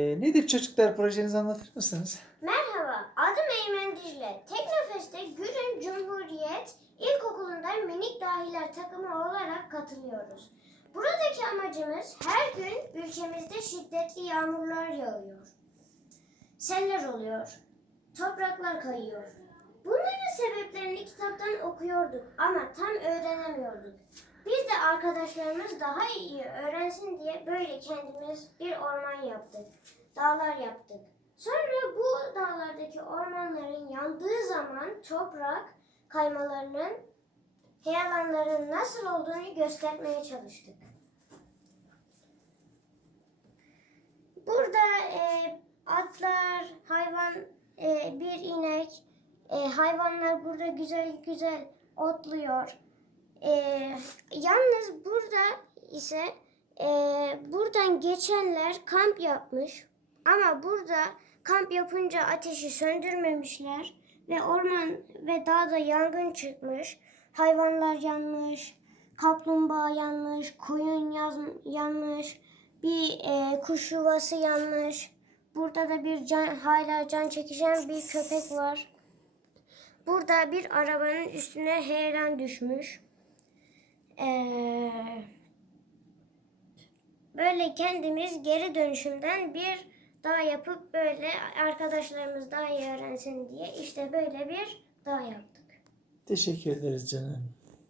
Ee, nedir çocuklar projenizi anlatır mısınız? Merhaba, adım Eymen Dicle. Teknofest'e Gürün Cumhuriyet İlkokulu'nda minik dahiler takımı olarak katılıyoruz. Buradaki amacımız her gün ülkemizde şiddetli yağmurlar yağıyor. Seller oluyor. Topraklar kayıyor. Bunların sebeplerini kitaptan okuyorduk ama tam öğrenemiyorduk. Biz de arkadaşlarımız daha iyi öğrensin diye böyle kendimiz bir orman yaptık. Dağlar yaptık. Sonra bu dağlardaki ormanların yandığı zaman toprak kaymalarının heyelanların nasıl olduğunu göstermeye çalıştık. Burada e, atlar, hayvan, e, bir inek, e, hayvanlar burada güzel güzel otluyor. E, yalnız burada ise e, buradan geçenler kamp yapmış. Ama burada kamp yapınca ateşi söndürmemişler ve orman ve dağda yangın çıkmış. Hayvanlar yanmış, kaplumbağa yanmış, koyun yanmış, bir e, kuş yuvası yanmış. Burada da bir can, hala can çekişen bir köpek var. Burada bir arabanın üstüne heyelan düşmüş. Eee böyle kendimiz geri dönüşümden bir dağ yapıp böyle arkadaşlarımız daha iyi öğrensin diye işte böyle bir dağ yaptık. Teşekkür ederiz canım.